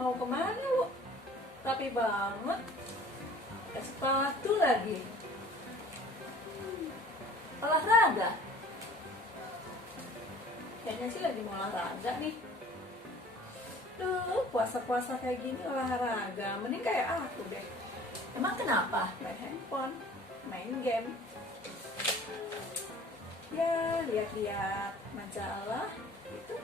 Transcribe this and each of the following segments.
Mau kemana lu? Rapi banget. Pakai sepatu lagi. Olahraga? Kayaknya sih lagi mau olahraga nih. Duh, puasa-puasa kayak gini olahraga. Mending kayak aku deh. Emang kenapa? Main handphone, main game. Ya, lihat-lihat majalah gitu.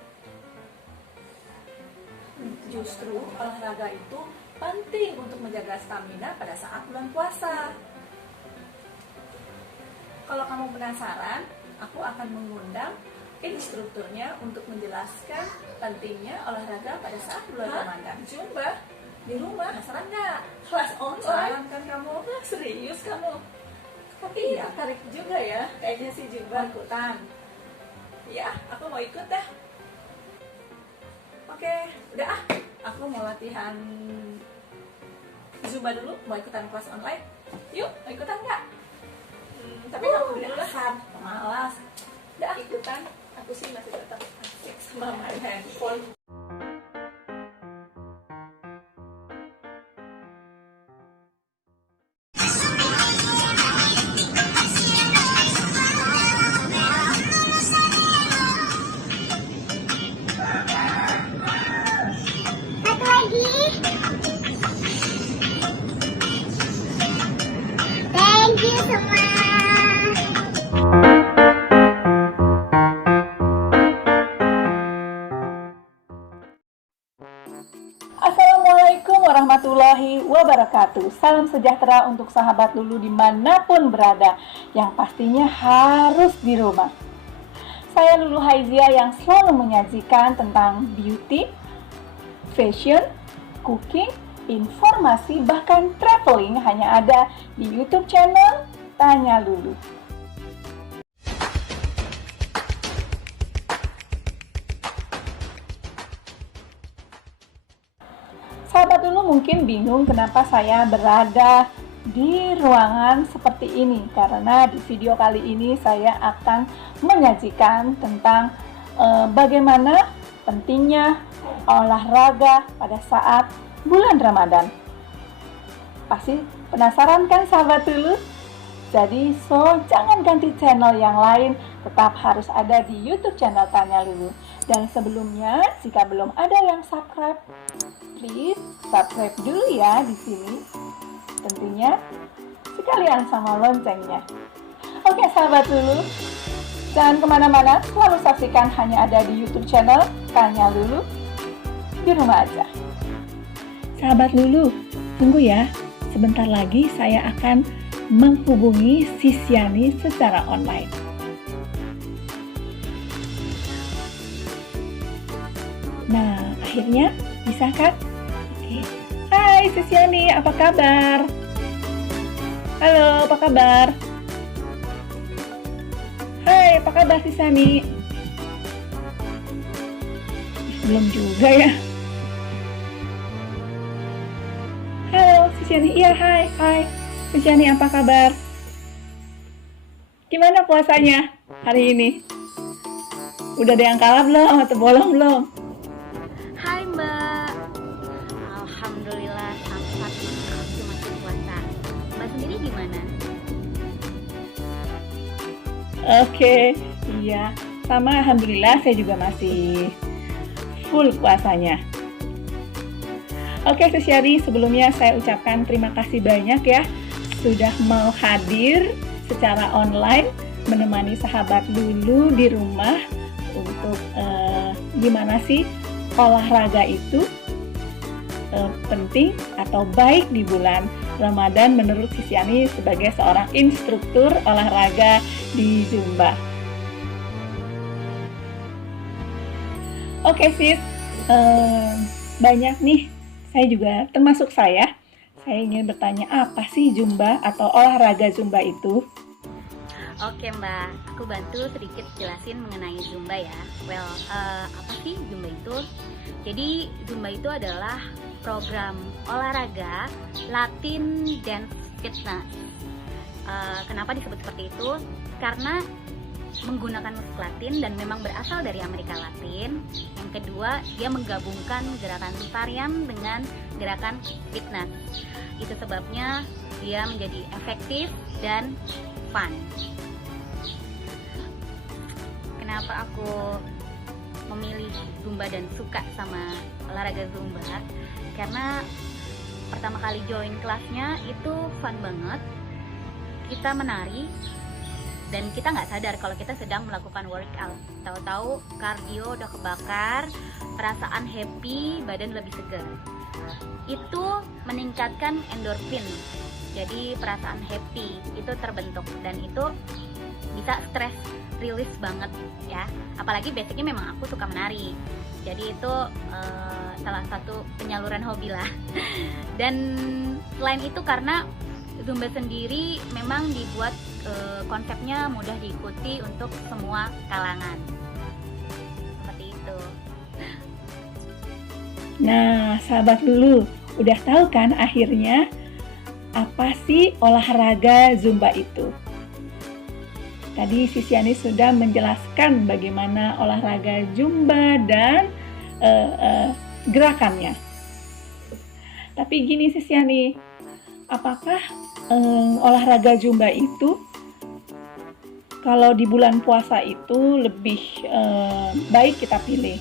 Justru olahraga itu penting untuk menjaga stamina pada saat bulan puasa. Kalau kamu penasaran, aku akan mengundang instrukturnya untuk menjelaskan pentingnya olahraga pada saat bulan Ramadan. Zumba di rumah, penasaran nggak? Kelas online? Penasaran kan kamu? Serius kamu? Tapi ya, tarik juga ya, kayaknya si Zumba ikutan. Ya, aku mau ikut dah. Oke, udah ah. Aku mau latihan Zumba dulu, mau ikutan kelas online. Yuk, mau ikutan nggak? Tapi kamu bilang malas. Udah ikutan, aku sih masih tetap asik sama main handphone. Thank you so much. Assalamualaikum warahmatullahi wabarakatuh. Salam sejahtera untuk sahabat Lulu dimanapun berada, yang pastinya harus di rumah. Saya Lulu Haizia yang selalu menyajikan tentang beauty, fashion, cooking, informasi, bahkan traveling hanya ada di YouTube channel Tanya Lulu. Sahabat Lulu mungkin bingung kenapa saya berada di ruangan seperti ini, karena di video kali ini saya akan menyajikan tentang bagaimana pentingnya olahraga pada saat bulan Ramadan. Pasti penasaran kan sahabat Lulu? Jadi jangan ganti channel yang lain, tetap harus ada di YouTube channel Tanya Lulu. Dan sebelumnya, jika belum ada yang subscribe, please subscribe dulu ya di sini. Tentunya sekalian sama loncengnya. Oke sahabat Lulu, jangan kemana-mana, selalu saksikan hanya ada di YouTube channel Tanya Lulu. Di rumah aja. Sahabat Lulu, tunggu ya. Sebentar lagi saya akan menghubungi Sisyani secara online. Nah, akhirnya bisa kan? Oke. Hai Sisyani, apa kabar? Halo, apa kabar? Hai, apa kabar Sisyani? Belum juga ya. Halo Sisyani, iya hai Sisyani, apa kabar? Gimana puasanya hari ini? Udah ada yang kalah belum atau bolong belum? Hai Mbak. Alhamdulillah sampai aku masih puasa. Mbak sendiri gimana? Oke, iya. Sama alhamdulillah saya juga masih full puasanya. Oke Sisyani, sebelumnya saya ucapkan terima kasih banyak ya sudah mau hadir secara online menemani sahabat Lulu di rumah untuk gimana sih olahraga itu penting atau baik di bulan Ramadan menurut Sisyani sebagai seorang instruktur olahraga di Zumba. Oke sis, banyak nih. Saya juga, termasuk saya ingin bertanya apa sih Zumba atau olahraga Zumba itu? Oke Mbak, aku bantu sedikit jelasin mengenai Zumba ya. Well, apa sih Zumba itu? Jadi Zumba itu adalah program olahraga Latin Dance Fitness. Kenapa disebut seperti itu? Karena menggunakan musik Latin dan memang berasal dari Amerika Latin. Yang kedua, dia menggabungkan gerakan tarian dengan gerakan fitness. Itu sebabnya dia menjadi efektif dan fun. Kenapa aku memilih Zumba dan suka sama olahraga Zumba? Karena pertama kali join kelasnya itu fun banget. Kita menari dan kita nggak sadar kalau kita sedang melakukan workout. Tahu-tahu kardio udah kebakar, perasaan happy, badan lebih segar. Itu meningkatkan endorfin. Jadi perasaan happy itu terbentuk dan itu bisa stress release banget ya. Apalagi basicnya memang aku suka menari. Jadi itu salah satu penyaluran hobi lah. Dan selain itu karena Zumba sendiri memang dibuat konsepnya mudah diikuti untuk semua kalangan. Seperti itu. Nah, sahabat Lulu, udah tahu kan akhirnya apa sih olahraga Zumba itu? Tadi Sisyani sudah menjelaskan bagaimana olahraga Zumba dan gerakannya. Tapi gini Sisyani, apakah olahraga Zumba itu kalau di bulan puasa itu lebih baik kita pilih?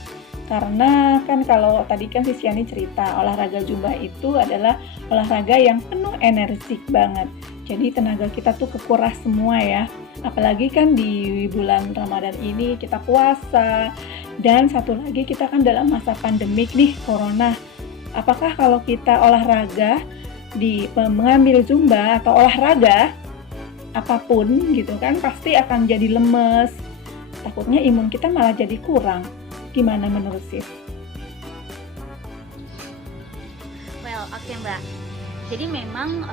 Karena kan kalau tadi kan Sisyani cerita olahraga Zumba itu adalah olahraga yang penuh energik banget. Jadi tenaga kita tuh kekuras semua ya. Apalagi kan di bulan Ramadan ini kita puasa. Dan satu lagi kita kan dalam masa pandemik nih, corona. Apakah kalau kita olahraga mengambil Zumba atau olahraga apapun gitu kan pasti akan jadi lemes. Takutnya imun kita malah jadi kurang. Gimana menurut Sis? Well, oke Mbak. Jadi memang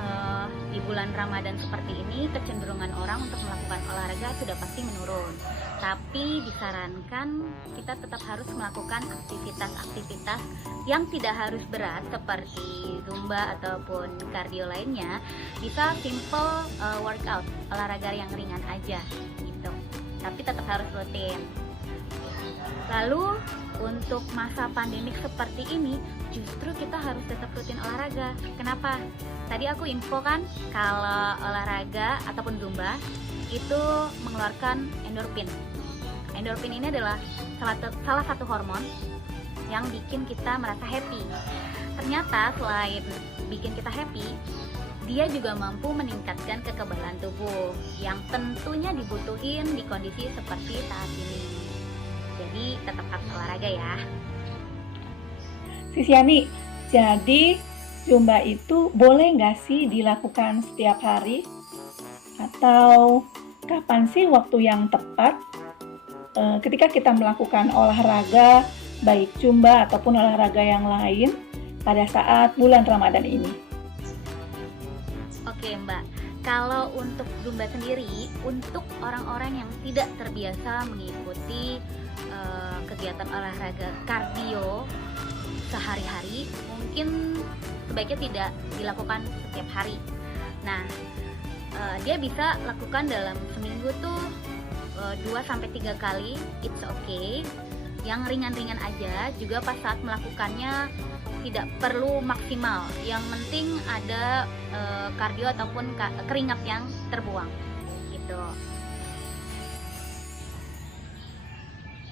di bulan Ramadan seperti ini kecenderungan orang untuk melakukan olahraga sudah pasti menurun. Tapi disarankan kita tetap harus melakukan aktivitas-aktivitas yang tidak harus berat seperti Zumba ataupun cardio lainnya. Bisa simple workout, olahraga yang ringan aja gitu. Tapi tetap harus rutin. Lalu untuk masa pandemik seperti ini justru kita harus tetap rutin olahraga. Kenapa? Tadi aku info kan kalau olahraga ataupun Zumba itu mengeluarkan endorfin. Endorfin ini adalah salah satu hormon yang bikin kita merasa happy. Ternyata selain bikin kita happy, dia juga mampu meningkatkan kekebalan tubuh yang tentunya dibutuhin di kondisi seperti saat ini. Jadi tetap harus olahraga ya. Sisyani, jadi Zumba itu boleh nggak sih dilakukan setiap hari? Atau kapan sih waktu yang tepat ketika kita melakukan olahraga, baik Zumba ataupun olahraga yang lain pada saat bulan Ramadan ini? Oke Mbak, kalau untuk Zumba sendiri, untuk orang-orang yang tidak terbiasa mengikuti kegiatan olahraga kardio sehari-hari, mungkin sebaiknya tidak dilakukan setiap hari. Nah, dia bisa lakukan dalam seminggu tuh 2-3 kali, it's okay. Yang ringan-ringan aja, juga pas saat melakukannya tidak perlu maksimal. Yang penting ada kardio ataupun keringat yang terbuang gitu.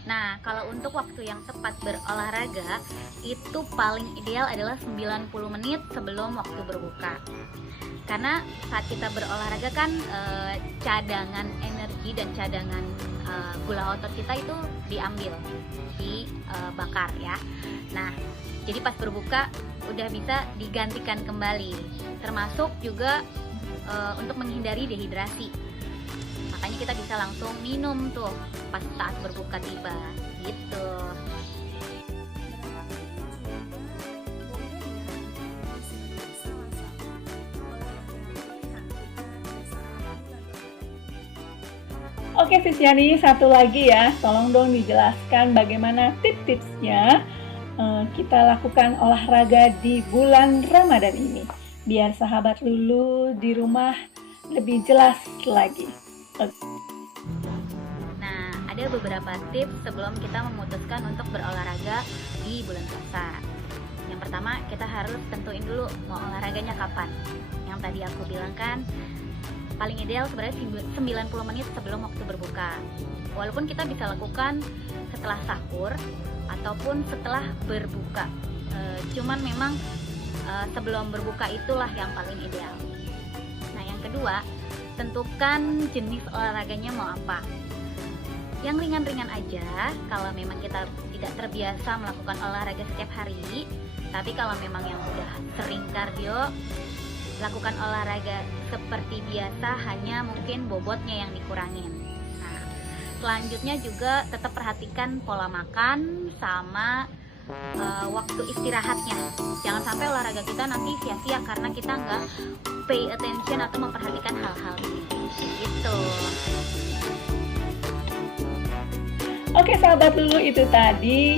Nah, kalau untuk waktu yang tepat berolahraga itu paling ideal adalah 90 menit sebelum waktu berbuka. Karena saat kita berolahraga kan cadangan energi dan cadangan gula otot kita itu diambil, dibakar ya. Nah, jadi pas berbuka udah bisa digantikan kembali. Termasuk juga untuk menghindari dehidrasi. Makanya kita bisa langsung minum tuh pas saat berbuka tiba gitu. Oke Sisyani, satu lagi ya, tolong dong dijelaskan bagaimana tips-tipsnya kita lakukan olahraga di bulan Ramadan ini, biar sahabat Lulu di rumah lebih jelas lagi. Nah, ada beberapa tips sebelum kita memutuskan untuk berolahraga di bulan puasa. Yang pertama, kita harus tentuin dulu mau olahraganya kapan. Yang tadi aku bilang kan, paling ideal sebenarnya 90 menit sebelum waktu berbuka. Walaupun kita bisa lakukan setelah sahur ataupun setelah berbuka. Cuman memang sebelum berbuka itulah yang paling ideal. Nah, yang kedua, tentukan jenis olahraganya mau apa. Yang ringan-ringan aja kalau memang kita tidak terbiasa melakukan olahraga setiap hari. Tapi kalau memang yang udah sering kardio, lakukan olahraga seperti biasa, hanya mungkin bobotnya yang dikurangin. Nah, selanjutnya juga tetap perhatikan pola makan sama waktu istirahatnya. Jangan sampai olahraga kita nanti sia-sia karena kita nggak pay attention atau memperhatikan hal-hal ini. Gitu. Oke sahabat Lulu, itu tadi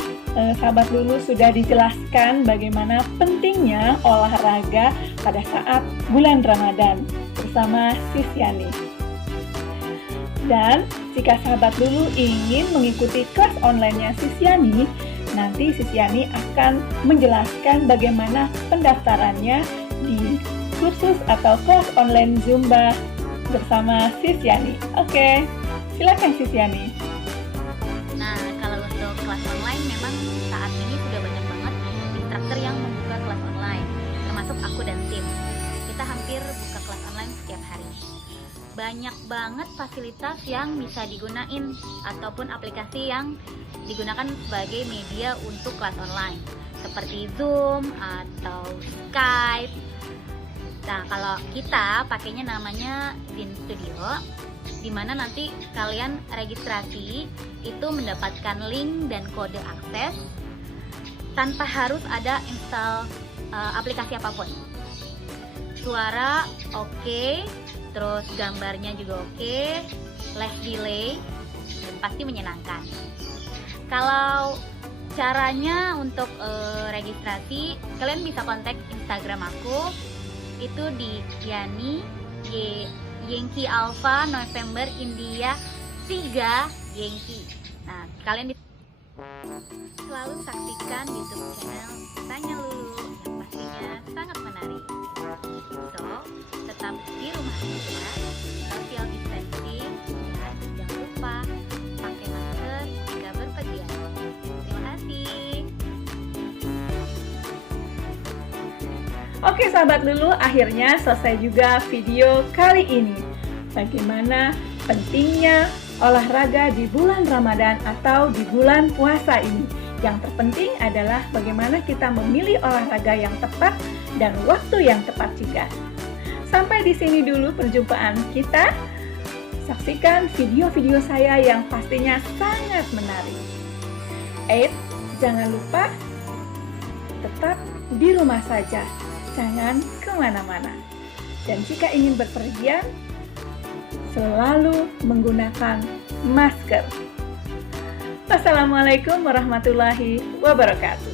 sahabat Lulu sudah dijelaskan bagaimana pentingnya olahraga pada saat bulan Ramadan bersama Sis Yani. Dan jika sahabat Lulu ingin mengikuti kelas online-nya Sis Yani, nanti Sis Yani akan menjelaskan bagaimana pendaftarannya di kursus atau kelas online Zumba bersama Sis Yani. Oke, silakan Sis Yani. Nah, kalau untuk kelas online memang saat ini sudah banyak banget instruktur yang membuka kelas online, termasuk aku dan tim. Kita hampir buka kelas online setiap hari. Banyak banget fasilitas yang bisa digunain ataupun aplikasi yang digunakan sebagai media untuk kelas online, seperti Zoom atau Skype. Nah, kalau kita pakainya namanya Zin Studio, di mana nanti kalian registrasi itu mendapatkan link dan kode akses tanpa harus ada install aplikasi apapun. Suara oke, terus gambarnya juga oke, less delay, dan pasti menyenangkan. Kalau caranya untuk registrasi, kalian bisa kontak Instagram aku, itu di Yani Yankee Alpha November India 3 Yankee. Nah, kalian selalu saksikan YouTube channel Tanya Lulu yang pastinya sangat menarik. So, tetap di rumah aja, social distancing, dan jangan lupa pakai masker jika berpergian. Terima kasih. Oke sahabat Lulu, akhirnya selesai juga video kali ini. Bagaimana pentingnya olahraga di bulan Ramadan atau di bulan puasa ini. Yang terpenting adalah bagaimana kita memilih olahraga yang tepat dan waktu yang tepat juga. Sampai di sini dulu perjumpaan kita. Saksikan video-video saya yang pastinya sangat menarik. Jangan lupa tetap di rumah saja. Jangan kemana-mana. Dan jika ingin berpergian, selalu menggunakan masker. Wassalamualaikum warahmatullahi wabarakatuh.